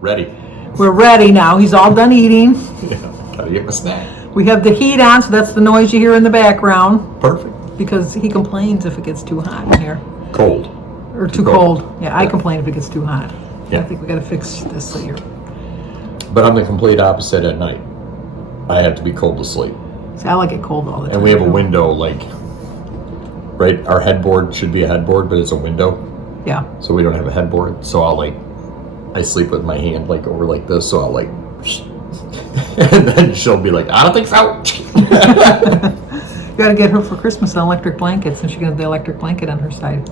Ready. We're ready now. He's all done eating. Yeah, gotta get my snack. We have the heat on, so that's the noise you hear in the background. Perfect. Because he complains if it gets too hot in here. Cold. Or too cold. Yeah, I complain if it gets too hot. Yeah. I think we got to fix this here. But I'm the complete opposite at night. I have to be cold to sleep. See, I like it cold all the time. And we have a window, like, right? Our headboard should be a headboard, but it's a window. Yeah. So we don't have a headboard. So I sleep with my hand, like, over like this. So I'll, like, and then she'll be like, I don't think so. You got to get her for Christmas an electric blanket, since she got the electric blanket on her side.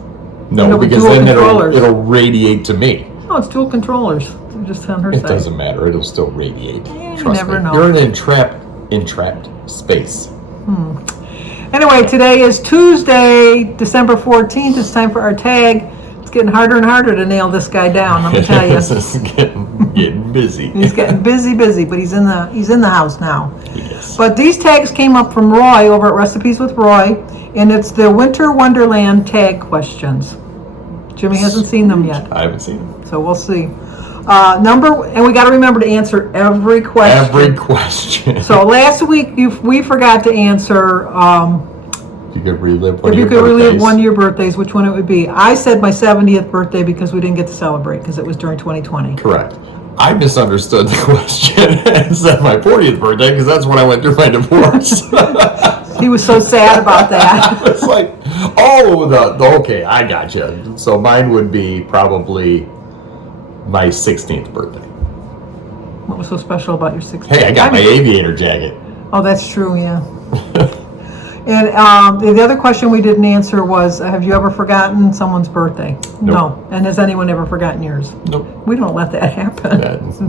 No, because then it'll radiate to me. Oh, it's dual controllers. They're just on her side. It doesn't matter. It'll still radiate. Yeah, you Trust never me. know. You're in an entrapped space. Anyway, today is Tuesday, December 14th. It's time for our tag. It's getting harder and harder to nail this guy down, let me tell you. This is getting busy. He's getting busy, but he's in the house now. Yes. But these tags came up from Roy over at Recipes with Roy, and it's the Winter Wonderland tag questions. Jimmy hasn't seen them yet. I haven't seen them. So we'll see. And we got to remember to answer every question. Every question. So last week we forgot to answer. You could relive one if of you your could relive birthdays. one of your birthdays, which one it would be? I said my 70th birthday because we didn't get to celebrate because it was during 2020. Correct. I misunderstood the question and said my 40th birthday because that's when I went through my divorce. He was so sad about that. It's like, okay, I got you. So mine would be probably my 16th birthday. What was so special about your 16th? Hey, I got my aviator jacket. Oh, that's true, yeah. And the other question we didn't answer was, have you ever forgotten someone's birthday? Nope. No. And has anyone ever forgotten yours? Nope. We don't let that happen.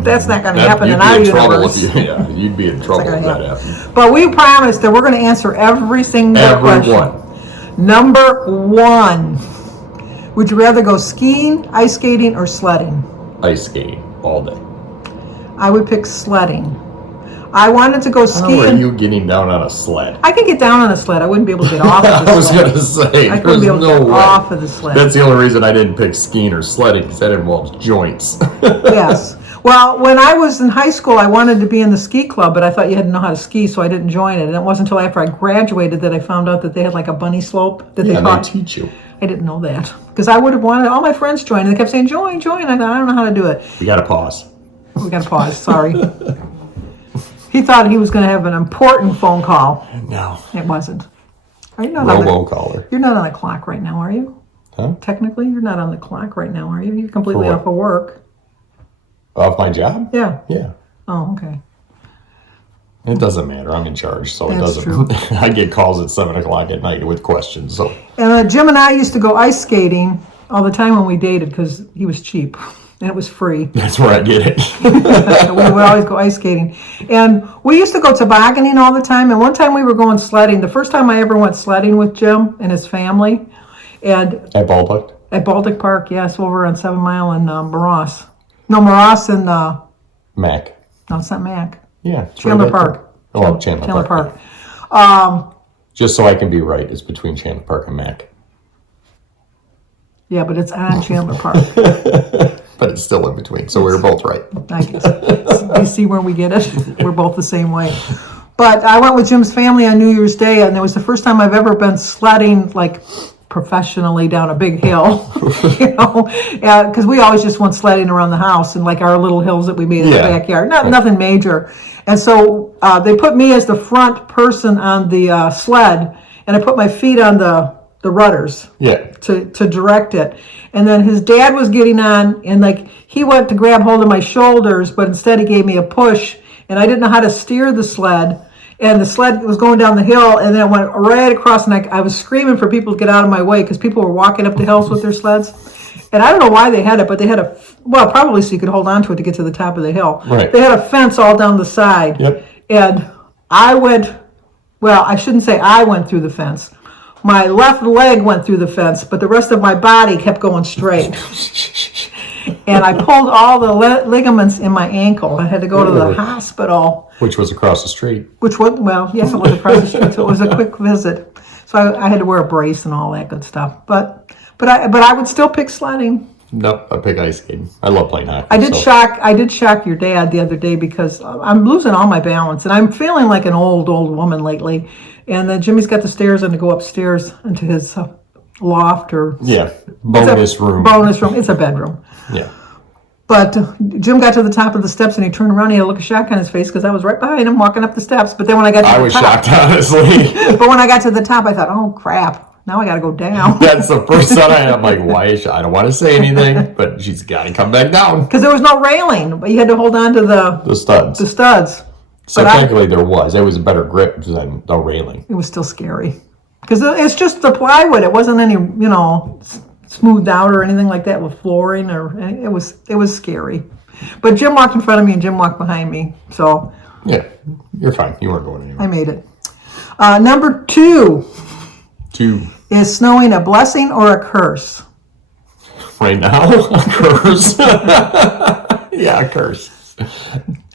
That's not going to happen You'd in be our in trouble universe. you'd be in trouble if that happened. But we promised that we're going to answer every single question. One. Number 1. Would you rather go skiing, ice skating, or sledding? Ice skating all day. I would pick sledding. I wanted to go skiing. How are you getting down on a sled? I can get down on a sled. I wouldn't be able to get off of the I was sled. going to say, I there's couldn't be able to no get way. off of the sled. That's the only reason I didn't pick skiing or sledding, because that involves joints. Yes. Well, when I was in high school, I wanted to be in the ski club, but I thought you had to know how to ski, so I didn't join it. And it wasn't until after I graduated that I found out that they had like a bunny slope that they taught. They teach you. I didn't know that because I would have wanted all my friends join, and they kept saying, join. I thought, I don't know how to do it. We got to pause. We got to pause. Sorry. He thought he was going to have an important phone call. No. It wasn't. Are you not Robo-caller. You're not on the clock right now, are you? Huh? Technically, you're not on the clock right now, are you? You're completely off of work. Off my job? Yeah. Yeah. Oh, okay. It doesn't matter. I'm in charge, so That's it true. doesn't. I get calls at 7 o'clock at night with questions. So. And Jim and I used to go ice skating all the time when we dated because he was cheap and it was free. That's where I get it. So we would always go ice skating. And we used to go tobogganing all the time. And one time we were going sledding. The first time I ever went sledding with Jim and his family. And At Baltic? At Baltic Park, yes, over on 7 Mile in Maross. No, Maross and... Mac. No, it's not Mac. Yeah. Chandler Park. Oh, Chandler Park. Just so I can be right, it's between Chandler Park and Mac. Yeah, but it's on Chandler Park. But it's still in between, so we were both right. I guess. You see where we get it? We're both the same way. But I went with Jim's family on New Year's Day, and it was the first time I've ever been sledding, like, professionally down a big hill, you know, because we always just went sledding around the house and like our little hills that we made in the backyard, nothing major. And so they put me as the front person on the sled, and I put my feet on the rudders to direct it. And then his dad was getting on, and like he went to grab hold of my shoulders, but instead he gave me a push, and I didn't know how to steer the sled. And the sled was going down the hill, and then it went right across, and I was screaming for people to get out of my way because people were walking up the hills with their sleds. And I don't know why they had it, but they had probably so you could hold on to it to get to the top of the hill. Right. They had a fence all down the side. Yep. And I shouldn't say I went through the fence. My left leg went through the fence, but the rest of my body kept going straight. And I pulled all the ligaments in my ankle. I had to go to the hospital. Which was across the street. Yes, it was across the street, so it was a quick visit. So I had to wear a brace and all that good stuff. But I would still pick sledding. Nope, I pick ice skating. I love playing hockey. I did shock your dad the other day because I'm losing all my balance and I'm feeling like an old woman lately. And then Jimmy's got the stairs and to go upstairs into his loft or bonus room. Bonus room. It's a bedroom. Yeah. But Jim got to the top of the steps and he turned around and he had a look of shock on his face because I was right behind him walking up the steps. But then when I got to the top, I was shocked, honestly. But when I got to the top, I thought, oh crap. Now I got to go down. That's the first thought I had. I'm like, why is she? I don't want to say anything, but she's got to come back down. Because there was no railing, but you had to hold on to the studs. The studs. So technically there was. It was a better grip than the railing. It was still scary. Because it's just the plywood. It wasn't any, smoothed out or anything like that with flooring. It was scary. But Jim walked in front of me and Jim walked behind me. So. Yeah, you're fine. You weren't going anywhere. I made it. Number 2. 2. Is snowing a blessing or a curse? Right now, a curse. Yeah, a curse.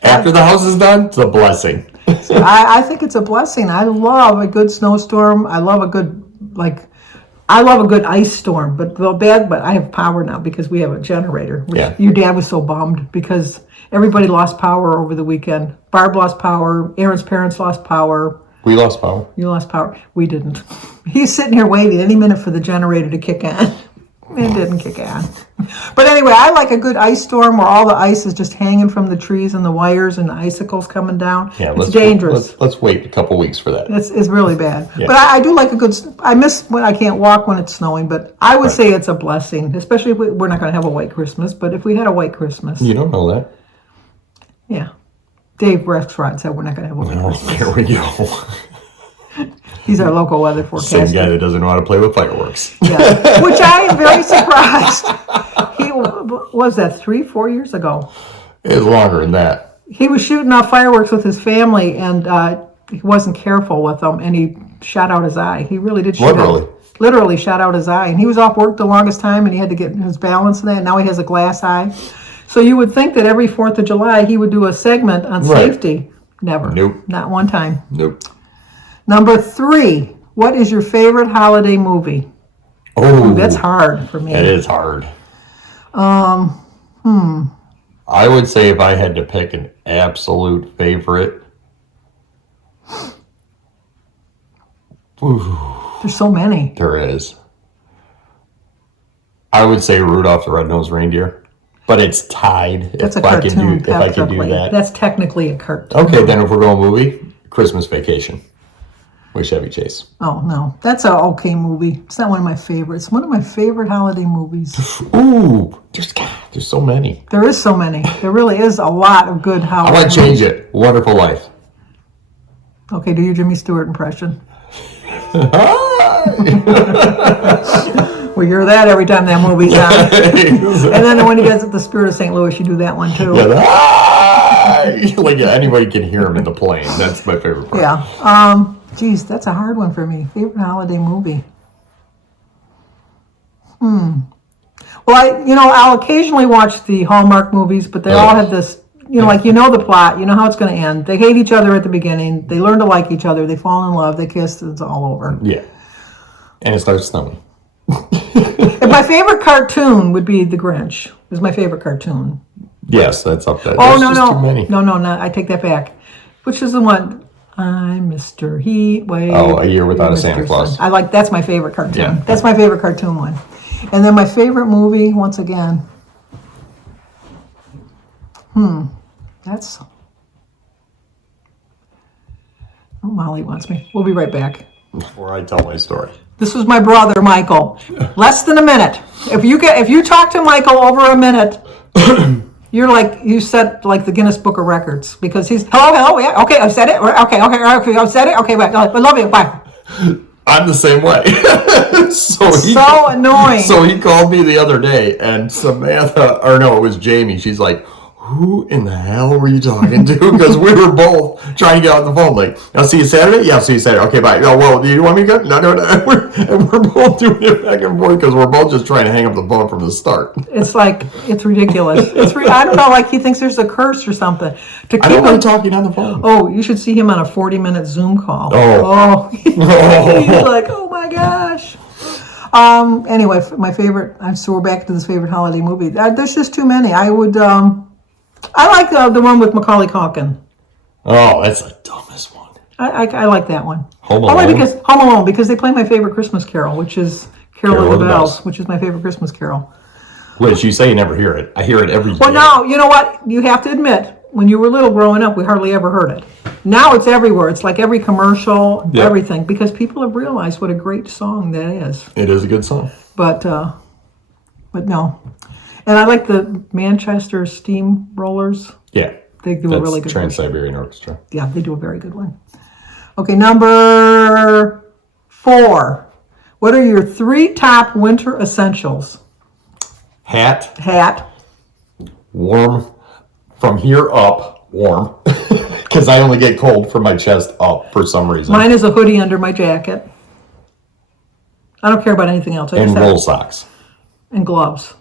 After the house is done, it's a blessing. I think it's a blessing. I love a good snowstorm. I love a good ice storm. But I have power now because we have a generator. Your dad was so bummed because everybody lost power over the weekend. Barb lost power. Aaron's parents lost power. We lost power. You lost power. We didn't. He's sitting here waiting any minute for the generator to kick on. It didn't kick on. But anyway, I like a good ice storm where all the ice is just hanging from the trees and the wires and the icicles coming down. Yeah, it's dangerous. Let's wait a couple weeks for that. It's really bad. Yeah. But I do like a good. I miss when I can't walk when it's snowing, but I would say it's a blessing, especially if we're not going to have a white Christmas. But if we had a white Christmas, you don't know that. Yeah. Dave Rexrod said we're not going to have a white Christmas. There we go. He's our local weather forecaster. Same guy that doesn't know how to play with fireworks. Yeah, which I am very surprised. He was that 3-4 years ago. It's longer than that. He was shooting off fireworks with his family, and he wasn't careful with them, and he shot out his eye. He really did shoot literally shot out his eye, and he was off work the longest time, and he had to get his balance in that. And now he has a glass eye. So you would think that every 4th of July he would do a segment on safety. Never. Nope. Not one time. Nope. Number 3, what is your favorite holiday movie? Oh, that's hard for me. It is hard. I would say if I had to pick an absolute favorite. There's so many. There is. I would say Rudolph the Red-Nosed Reindeer. But it's tied. That's a cartoon. If I could do that. That's technically a cartoon. Okay, then if we're going movie, Christmas Vacation with Chevy Chase. Oh, no. That's an okay movie. It's not one of my favorites. One of my favorite holiday movies. Ooh, there's so many. There is so many. There really is a lot of good holiday I want to change it. Wonderful Life. Okay, do your Jimmy Stewart impression. We hear that every time that movie's on. And then when he does it, The Spirit of St. Louis, you do that one too. Like anybody can hear him in the plane. That's my favorite part. Yeah. Geez, that's a hard one for me. Favorite holiday movie. Well, I'll occasionally watch the Hallmark movies, but they all have this, the plot, you know how it's going to end. They hate each other at the beginning. They learn to like each other. They fall in love. They kiss. It's all over. Yeah. And it starts snowing. My favorite cartoon would be The Grinch. Is my favorite cartoon. Yes, that's up there. Oh, There's too many. No, I take that back. Which is the one? I'm Mr. Heatwave. Oh, A Year Without a Santa Claus. That's my favorite cartoon. Yeah. That's my favorite cartoon one. And then my favorite movie, once again. That's. Oh, Molly wants me. We'll be right back. Before I tell my story. This was my brother, Michael. Less than a minute. If you talk to Michael over a minute, you set like the Guinness Book of Records because he's hello, yeah, okay, I said it. Okay, I said it. Okay, bye. I love you. Bye. I'm the same way. so annoying. So he called me the other day, and it was Jamie. She's like, who in the hell were you talking to? Because we were both trying to get on the phone. Like, I'll see you Saturday? Yeah, I'll see you Saturday. Okay, bye. Oh, well, do you want me to go? No. We're both doing it back and forth because we're both just trying to hang up the phone from the start. It's ridiculous. I don't know, like he thinks there's a curse or something. I don't want talking on the phone. Oh, you should see him on a 40-minute Zoom call. Oh. He's like, oh my gosh. Anyway, my favorite. So we're back to this favorite holiday movie. There's just too many. I would. I like the one with Macaulay Culkin. Oh, that's the dumbest one. I like that one. Home Alone. Home Alone, because they play my favorite Christmas carol, which is Carol of the Bells, which is my favorite Christmas carol. Which you say you never hear it. I hear it every day. Well, now, you know what? You have to admit, when you were little growing up, we hardly ever heard it. Now it's everywhere. It's like every commercial, everything, because people have realized what a great song that is. It is a good song. But no. And I like the Manchester Steamrollers. Yeah. They do a really good one. Trans-Siberian Orchestra. Yeah, they do a very good one. Okay, number 4. What are your 3 top winter essentials? Hat. Warm. From here up, warm. Because I only get cold from my chest up for some reason. Mine is a hoodie under my jacket. I don't care about anything else. And roll socks. And gloves.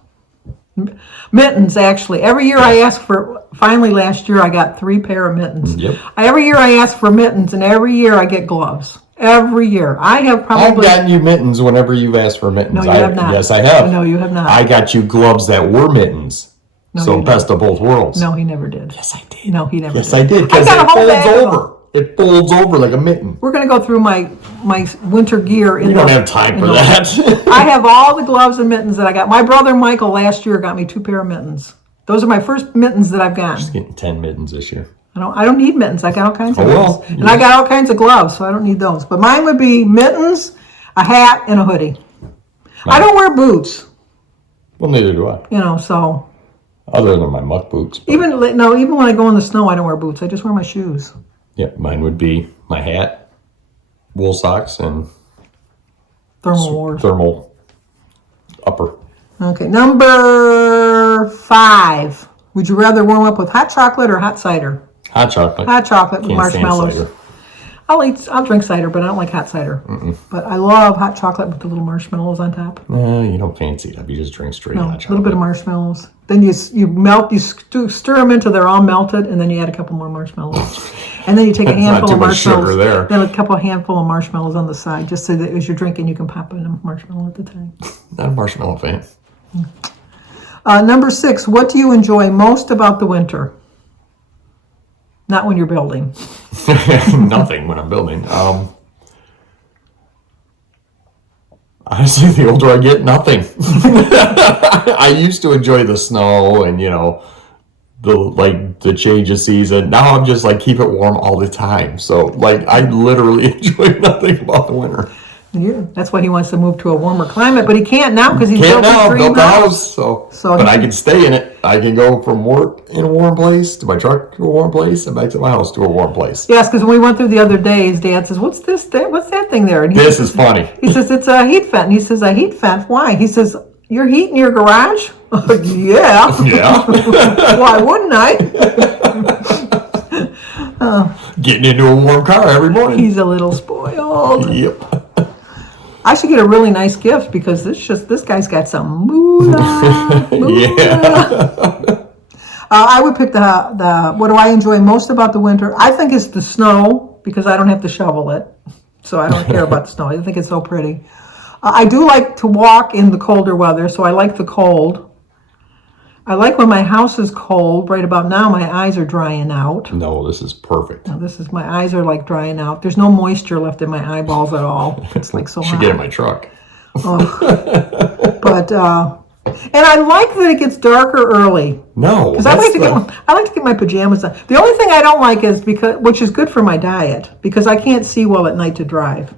Mittens, actually. Every year I ask for, finally last year I got 3 pair of mittens. Yep. Every year I ask for mittens, and every year I get gloves. Every year. I've gotten you mittens whenever you've asked for mittens. No, you have not. Yes, I have. No, you have not. I got you gloves that were mittens. No, so best of both worlds. No, he never did. Yes, I did. No, he never did. Yes, I did. Because it folds over. It folds over like a mitten. We're going to go through my winter gear. You don't have time for that. I have all the gloves and mittens that I got. My brother Michael last year got me 2 pair of mittens. Those are my first mittens that I've gotten. Just getting 10 mittens this year. I don't need mittens. I got all kinds of mittens. And I got all kinds of gloves, so I don't need those. But mine would be mittens, a hat, and a hoodie. I don't wear boots. Well, neither do I. So... Other than my muck boots. Even when I go in the snow, I don't wear boots. I just wear my shoes. Yeah, mine would be my hat, wool socks, and thermal upper. Okay, number 5. Would you rather warm up with hot chocolate or hot cider? Hot chocolate. Hot chocolate with marshmallows. I'll drink cider, but I don't like hot cider. But I love hot chocolate with the little marshmallows on top. No, you don't fancy it. You just drink straight hot chocolate. A little bit of marshmallows. Then you stir them until they're all melted, and then you add a couple more marshmallows. And then you take a handful of marshmallows. Sugar there. Then a handful of marshmallows on the side, just so that as you're drinking, you can pop in a marshmallow at the time. Not a marshmallow fan. Number 6, what do you enjoy most about the winter? Not when you're building. Nothing when I'm building. Honestly, the older I get, nothing. I used to enjoy the snow and the change of season. Now I'm just keep it warm all the time. So I literally enjoy nothing about the winter. Yeah, that's why he wants to move to a warmer climate, but he can't now because he's built the house. But I can stay in it. I can go from work in a warm place to my truck to a warm place and back to my house to a warm place. Yes, because when we went through the other day, his dad says, "What's this? What's that thing there?" And this is funny. He says it's a heat vent. And he says, "A heat vent? Why?" He says, "You're heating your garage?" Yeah. Yeah. Why wouldn't I? Getting into a warm car every morning. He's a little spoiled. Yep. I should get a really nice gift because this guy's got some moolah. Yeah. I would pick the what do I enjoy most about the winter? I think it's the snow because I don't have to shovel it, so I don't care about the snow. I think it's so pretty. I do like to walk in the colder weather, so I like the cold. I like when my house is cold. Right about now, my eyes are drying out. No, this is perfect. Now, my eyes are drying out. There's no moisture left in my eyeballs at all. It's so hot. Should get in my truck. But and I like that it gets darker early. No, because I like to get my pajamas on. The only thing I don't like is which is good for my diet because I can't see well at night to drive.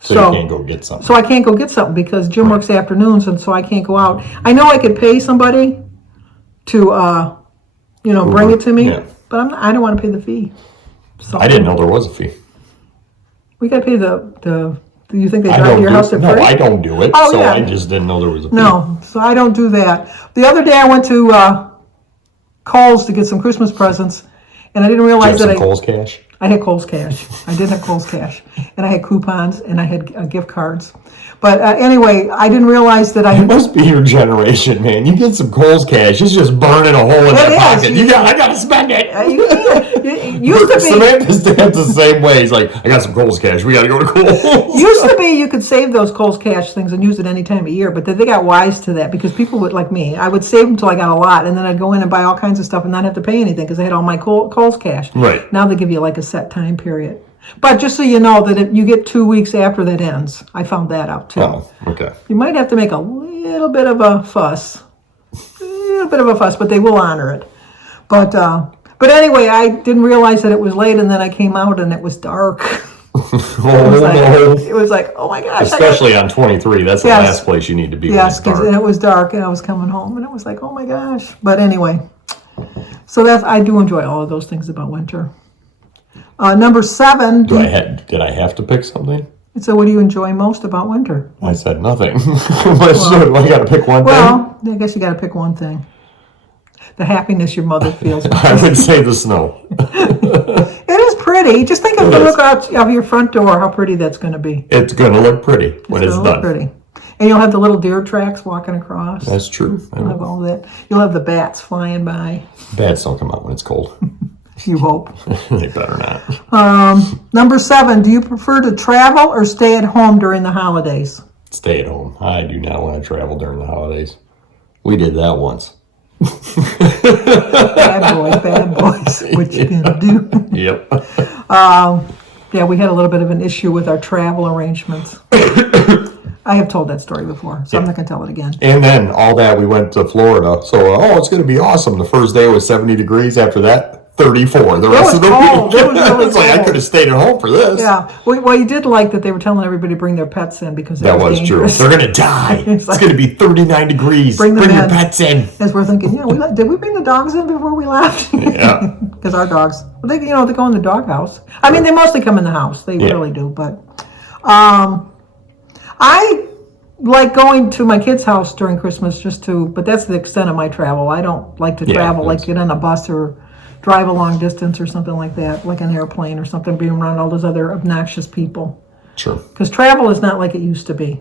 So you can't go get something. So I can't go get something because Jim works afternoons, and so I can't go out. I know I could pay somebody to, bring it to me, but I don't want to pay the fee. So I didn't know there was a fee. We got to pay the. Do you think they drive to your house at free? No, I don't do it. Oh, so yeah. I just didn't know there was a fee. No, so I don't do that. The other day I went to Kohl's to get some Christmas presents, and I didn't realize Kohl's cash. I had Kohl's Cash. I did have Kohl's Cash. And I had coupons and I had gift cards. But anyway, I didn't realize that I It had... must be your generation, man. You get some Kohl's Cash, it's just burning a hole in that pocket. I got to spend it. It used to be... Samantha's dad's the same way. He's like, I got some Kohl's Cash. We got to go to Kohl's. Used to be you could save those Kohl's Cash things and use it any time of year, but then they got wise to that because people would, like me, I would save them until I got a lot, and then I'd go in and buy all kinds of stuff and not have to pay anything because I had all my Kohl's Cash. Right. Now they give you like a set time period. But just so you know that if you get 2 weeks after that ends. I found that out too. Oh, okay. You might have to make a little bit of a fuss. But they will honor it. But anyway, I didn't realize that it was late, and then I came out and it was dark. It was like, oh my gosh. Especially on 23. That's the last place you need to be. Yes, because it was dark and I was coming home and it was like, oh my gosh. But anyway, so I do enjoy all of those things about winter. Number 7. Did I have to pick something? So what do you enjoy most about winter? I said nothing. I got to pick one thing? Well, I guess you got to pick one thing. The happiness your mother feels. I would say the snow. It is pretty. Just think of the look out of your front door, how pretty that's going to be. It's going to look pretty when it's done. Pretty. And you'll have the little deer tracks walking across. That's true. You'll have all that. You'll have the bats flying by. Bats don't come out when it's cold. You hope. They better not. Number 7, do you prefer to travel or stay at home during the holidays? Stay at home. I do not want to travel during the holidays. We did that once. Bad boys. What you gonna do? Yep. Yeah, we had a little bit of an issue with our travel arrangements. I have told that story before, so I'm not going to tell it again. And then all that, we went to Florida. So, it's going to be awesome. The first day was 70 degrees. After that, 34. The rest of the cold. week. It was really It's like I could have stayed at home for this. Yeah. Well, you did like that they were telling everybody to bring their pets in because that was dangerous. True. They're going to die. It's going to be 39 degrees. Bring your pets in. As we're thinking, did we bring the dogs in before we left? Yeah. Because our dogs, they go in the doghouse. I mean, they mostly come in the house. They really do. But I like going to my kids' house during Christmas but that's the extent of my travel. I don't like to travel, like get on a bus or drive a long distance or something like that, like an airplane or something, being around all those other obnoxious people. Sure. Because travel is not like it used to be.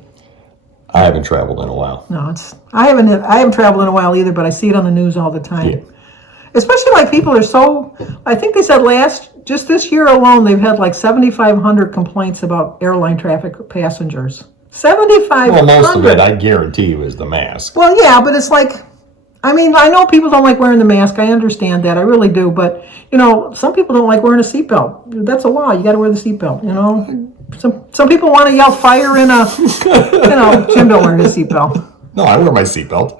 I haven't traveled in a while. No, I haven't traveled in a while either, but I see it on the news all the time. Yeah. Especially like people are so, I think they said just this year alone, they've had like 7,500 complaints about airline traffic passengers. 7,500. Well, most of it, I guarantee you, is the mask. Well, yeah, but it's like, I mean, I know people don't like wearing the mask. I understand that. I really do. But, some people don't like wearing a seatbelt. That's a law. You got to wear the seatbelt, Some people want to yell fire in a, Jim don't wear his seatbelt. No, I wear my seatbelt.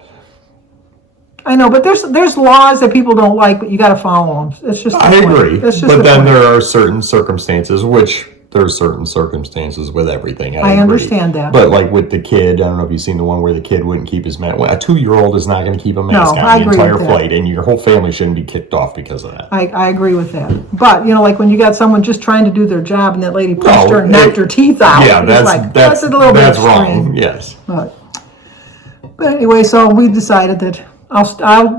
I know, but there's laws that people don't like, but you got to follow them. It's just. I agree. But then there are certain circumstances, which there's certain circumstances with everything. I understand that. But like with the kid, I don't know if you've seen the one where the kid wouldn't keep his mask. A 2-year-old is not going to keep a mask on the entire flight, and your whole family shouldn't be kicked off because of that. I agree with that. But, like when you got someone just trying to do their job and that lady pushed her and knocked her teeth out. Yeah, that's a little bit wrong. Yes. But But anyway, so we decided that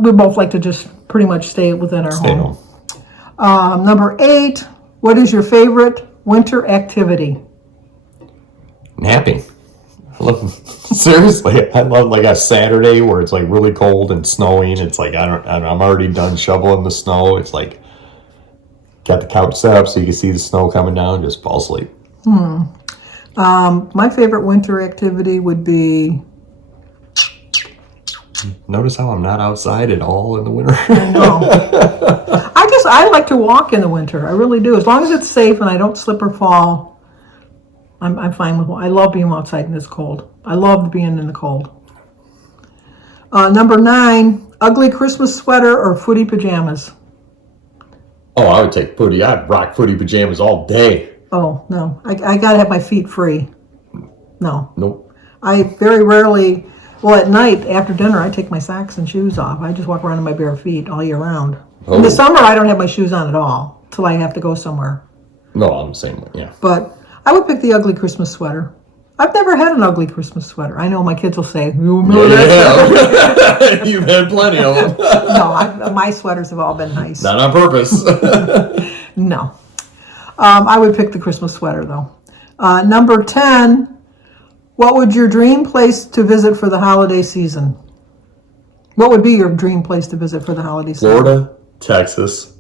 we both like to just pretty much stay within our home. Number 8, what is your favorite winter activity? Napping. Seriously, I love like a Saturday where it's like really cold and snowing. It's like I'm already done shoveling the snow. It's like got the couch set up so you can see the snow coming down. Just fall asleep. My favorite winter activity would be. Notice how I'm not outside at all in the winter. I know. I like to walk in the winter. I really do. As long as it's safe and I don't slip or fall, I'm fine with it. I love being outside in this cold. I love being in the cold. Number 9, ugly Christmas sweater or footie pajamas? Oh, I would take footie. I'd rock footie pajamas all day. Oh, no. I got to have my feet free. No. Nope. I very rarely, at night after dinner, I take my socks and shoes off. I just walk around in my bare feet all year round. Oh. In the summer, I don't have my shoes on at all till I have to go somewhere. No, I'm the same way, yeah. But I would pick the ugly Christmas sweater. I've never had an ugly Christmas sweater. I know my kids will say, "You know that." You've had plenty of them. No, my sweaters have all been nice. Not on purpose. No. I would pick the Christmas sweater, though. Number 10, what would your dream place to visit for the holiday season? What would be your dream place to visit for the holiday season? Florida, Texas,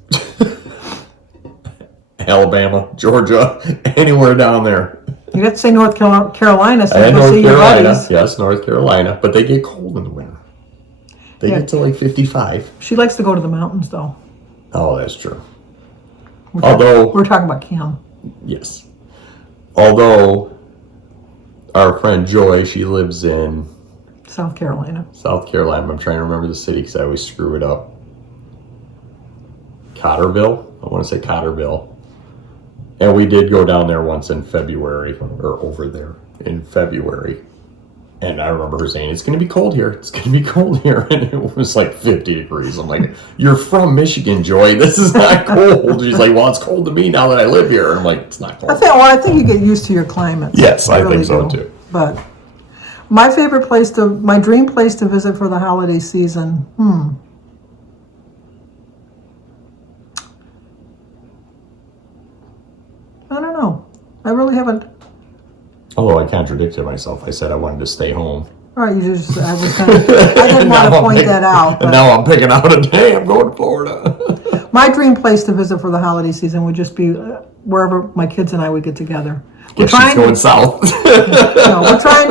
Alabama, Georgia, anywhere down there. You have to say North Carolina so And you North see your Carolina, buddies. yes, North Carolina, but they get cold in the winter. They get to like 55. She likes to go to the mountains, though. Oh, that's true. We're talking about Kim. Yes. Although, our friend Joy, she lives in South Carolina. South Carolina. I'm trying to remember the city because I always screw it up. Cotterville? I want to say Cotterville. And we did go down there once in February, or over there in February. And I remember her saying, it's going to be cold here. It's going to be cold here. And it was like 50 degrees. I'm like, you're from Michigan, Joy. This is not cold. She's like, well, it's cold to me now that I live here. And I'm like, it's not cold. I think you get used to your climate. Yes, I think so too. But my dream place to visit for the holiday season, I don't know. I really haven't. Although I contradicted myself. I said I wanted to stay home. All right, I didn't want to point that out. And now I'm picking out a day. I'm going to Florida. My dream place to visit for the holiday season would just be wherever my kids and I would get together. She's going south. No, we're trying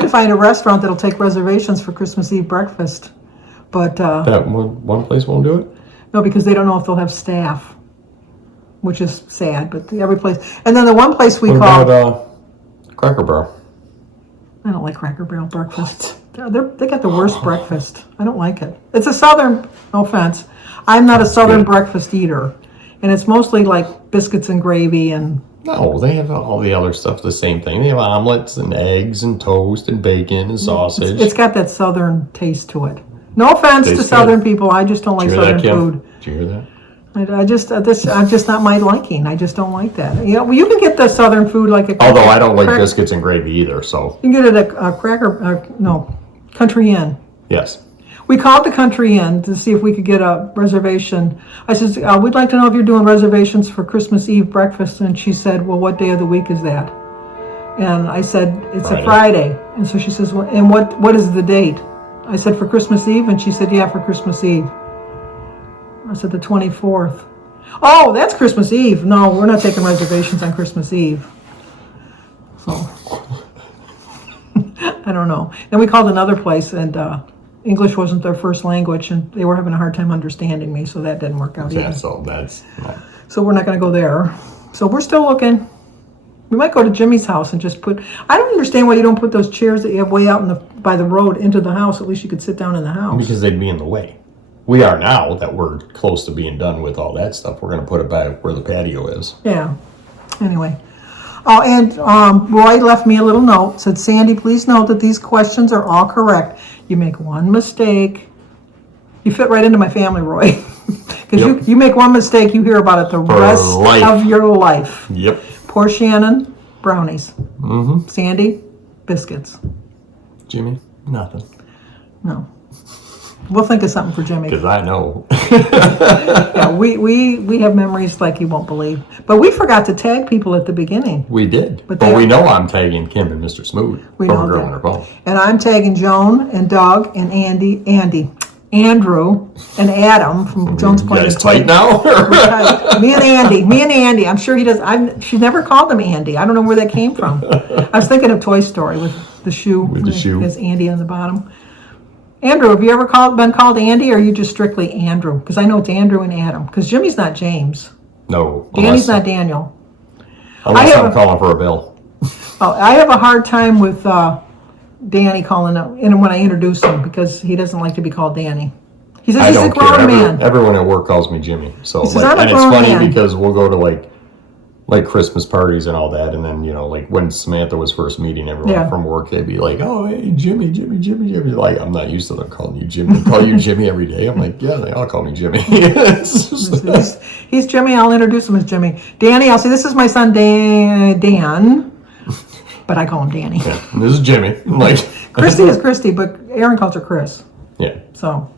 to find a restaurant that'll take reservations for Christmas Eve breakfast. But that one place won't do it? No, because they don't know if they'll have staff, which is sad. But every place, and then the one place we called Cracker Barrel. I don't like Cracker Barrel breakfast. They got the worst breakfast. I don't like it. It's a Southern. No offense, I'm not a Southern breakfast eater, and it's mostly like biscuits and gravy and. No, they have all the other stuff, the same thing. They have omelets and eggs and toast and bacon and sausage. It's got that Southern taste to it. No offense to Southern people, I just don't like Southern food. Did you hear that? I'm just not my liking. I just don't like that. You know, well, you can get the Southern food like a. Although I don't like biscuits and gravy either, so. You can get it at Country Inn. Yes. We called the Country Inn to see if we could get a reservation. I said, we'd like to know if you're doing reservations for Christmas Eve breakfast. And she said, well, what day of the week is that? And I said, it's a Friday. And so she says, well, and what is the date? I said, for Christmas Eve? And she said, yeah, for Christmas Eve. I said, the 24th. Oh, that's Christmas Eve. No, we're not taking reservations on Christmas Eve. So, I don't know. Then we called another place, and English wasn't their first language, and they were having a hard time understanding me, so that didn't work out either. So So we're not going to go there. So we're still looking. We might go to Jimmy's house and just I don't understand why you don't put those chairs that you have way out by the road into the house. At least you could sit down in the house. Because they'd be in the way. We are now that we're close to being done with all that stuff. We're going to put it back where the patio is. Yeah. Anyway. Oh, and Roy left me a little note. Said, Sandy, please note that these questions are all correct. You make one mistake. You fit right into my family, Roy. Because you make one mistake, you hear about it the rest of your life. Yep. Poor Shannon, brownies. Mm-hmm. Sandy, biscuits. Jimmy, nothing. No. We'll think of something for Jimmy. Because I know. Yeah, we have memories like you won't believe. But we forgot to tag people at the beginning. We did. But we know I'm tagging Kim and Mr. Smoot. We know that. And I'm tagging Joan and Doug and Andrew and Adam from Jones Point. You guys tight now? Tight. Me and Andy. I'm sure he does. She never called him Andy. I don't know where that came from. I was thinking of Toy Story with the shoe. With the shoe. Has Andy on the bottom. Andrew, have you ever been called Andy, or are you just strictly Andrew? Because I know it's Andrew and Adam. Because Jimmy's not James. No. Danny's not Daniel. Unless I'm calling for a bill. Oh, I have a hard time with Danny calling up, and when I introduce him, because he doesn't like to be called Danny. He says he's a grown man. Everyone at work calls me Jimmy. So he says, and it's funny because we'll go to like Christmas parties and all that, and then like when Samantha was first meeting everyone from work, they'd be like, "Oh, hey, Jimmy." Like, I'm not used to them calling you Jimmy. They call you Jimmy every day. I'm like, yeah, they all call me Jimmy. He's Jimmy. I'll introduce him as Jimmy. Danny, I'll say, this is my son Dan, but I call him Danny. Yeah, and this is Jimmy. I'm like, Christy is Christy, but Aaron calls her Chris. Yeah. So,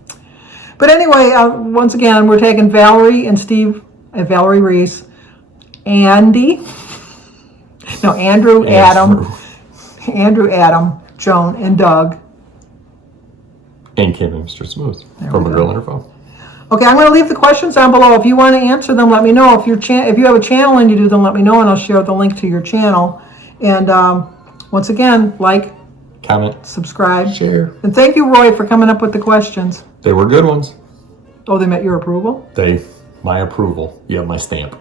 but anyway, once again, we're taking Valerie and Steve, Valerie Reese, Andrew, Adam, Joan, and Doug. And Kim and Mr. Smooth from A Girl and Her Phone. Okay, I'm going to leave the questions down below. If you want to answer them, let me know. If you have a channel and you do them, let me know, and I'll share the link to your channel. And once again, like, comment, subscribe, share. And thank you, Roy, for coming up with the questions. They were good ones. Oh, they met your approval? My approval. You have my stamp.